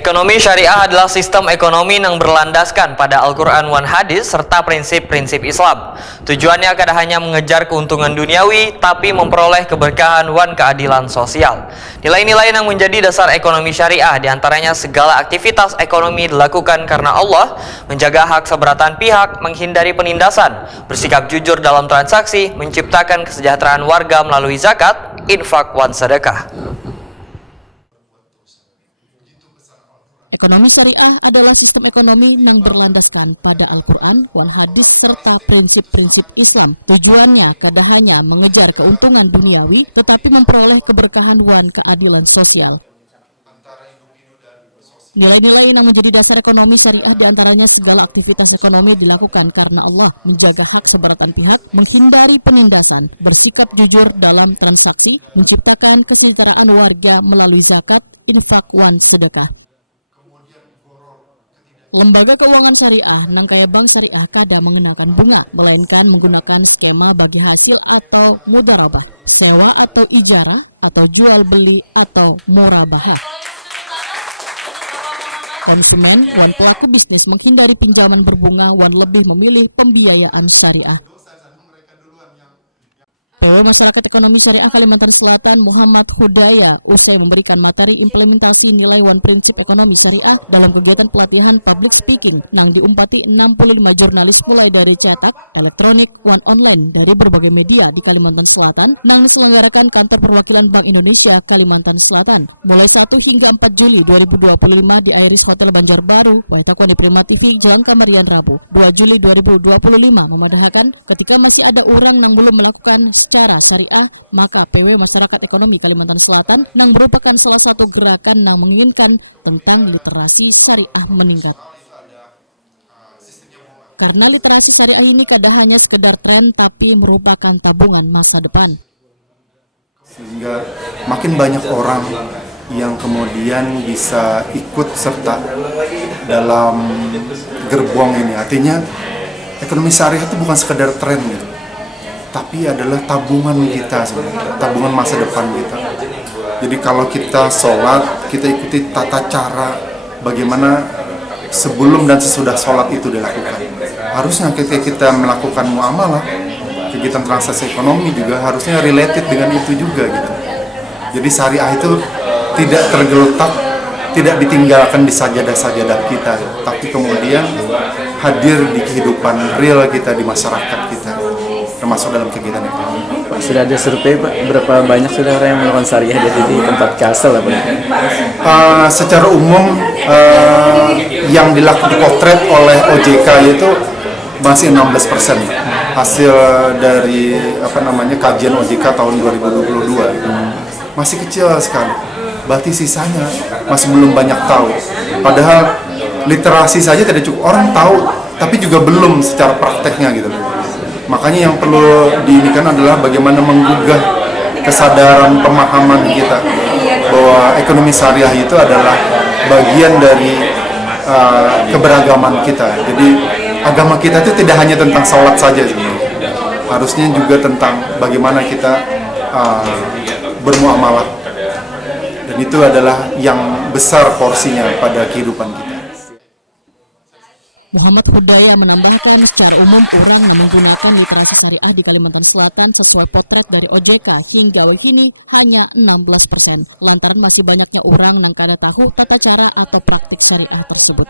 Ekonomi syariah adalah sistem ekonomi yang berlandaskan pada Al-Quran wan hadis serta prinsip-prinsip Islam. Tujuannya kada hanya mengejar keuntungan duniawi, tapi memperoleh keberkahan wan keadilan sosial. Nilai-nilai yang menjadi dasar ekonomi syariah diantaranya segala aktivitas ekonomi dilakukan karena Allah, menjaga hak seberatan pihak, menghindari penindasan, bersikap jujur dalam transaksi, menciptakan kesejahteraan warga melalui zakat, infak wan sedekah. Ekonomi syariah adalah sistem ekonomi yang berlandaskan pada Al-Quran, wan hadis, serta prinsip-prinsip Islam. Tujuannya kada hanya mengejar keuntungan duniawi, tetapi memperoleh keberkahan wan keadilan sosial. Nilai-nilai yang menjadi dasar ekonomi syariah diantaranya segala aktivitas ekonomi dilakukan karena Allah, menjaga hak seberatan pihak, menghindari penindasan, bersikap jujur dalam transaksi, menciptakan kesejahteraan warga melalui zakat, infak wan sedekah. Lembaga keuangan syariah nang kaya bank syariah kada mengenakan bunga, melainkan menggunakan skema bagi hasil atau mudharabah, sewa atau ijarah, atau jual beli atau murabahah. Konsumen wan pelaku bisnis menghindari pinjaman berbunga wan lebih memilih pembiayaan syariah. PW Masyarakat Ekonomi Syariah Kalimantan Selatan Muhammad Hudaya usai memberikan materi implementasi nilai wan prinsip ekonomi syariah dalam kegiatan pelatihan public speaking nang diumpati 65 jurnalis mulai dari cetak, elektronik, wan online dari berbagai media di Kalimantan Selatan nang diselenggarakan Kantor Perwakilan Bank Indonesia Kalimantan Selatan mulai 1 hingga 4 Juli 2025 di Iris Hotel Banjarbaru, Waitakwani Prima TV, Jalan Kamarian Rabu 2 Juli 2025 memadahakan ketika masih ada orang nang belum melakukan secara syariah, maka PW Masyarakat Ekonomi Kalimantan Selatan nang merupakan salah satu gerakan nang menginginkan tentang literasi syariah meningkat. Karena literasi syariah ini kada hanya sekedar tren tapi merupakan tabungan masa depan. Sehingga makin banyak orang yang kemudian bisa ikut serta dalam gerbong ini. Artinya ekonomi syariah itu bukan sekedar tren gitu, tapi adalah tabungan kita sebenarnya, tabungan masa depan kita. Jadi kalau kita sholat, kita ikuti tata cara bagaimana sebelum dan sesudah sholat itu dilakukan. Harusnya ketika kita melakukan muamalah, kegiatan transaksi ekonomi juga harusnya related dengan itu juga gitu. Jadi syariah itu tidak tergeletak, tidak ditinggalkan di sajadah-sajadah kita, tapi kemudian hadir di kehidupan real kita, di masyarakat kita, termasuk dalam kegiatan ekonomi. Pak, sudah ada survei Pak, berapa banyak sudah orang yang melakukan syariah di tempat kasel apa? Secara umum yang dilakukan potret oleh OJK itu masih 16% hasil dari kajian OJK tahun 2022. Masih kecil sekali. Berarti sisanya masih belum banyak tahu. Padahal literasi saja tidak cukup, orang tahu tapi juga belum secara prakteknya gitu. Makanya yang perlu diinikan adalah bagaimana menggugah kesadaran pemahaman kita bahwa ekonomi syariah itu adalah bagian dari keberagaman kita. Jadi agama kita itu tidak hanya tentang sholat saja sebenarnya. Harusnya juga tentang bagaimana kita bermuamalah. Dan itu adalah yang besar porsinya pada kehidupan kita. Muhammad Hudaya menambahkan secara umum orang yang menggunakan literasi syariah di Kalimantan Selatan sesuai potret dari OJK hingga kini hanya 16%, lantaran masih banyaknya orang yang kada tahu tata cara atau praktik syariah tersebut.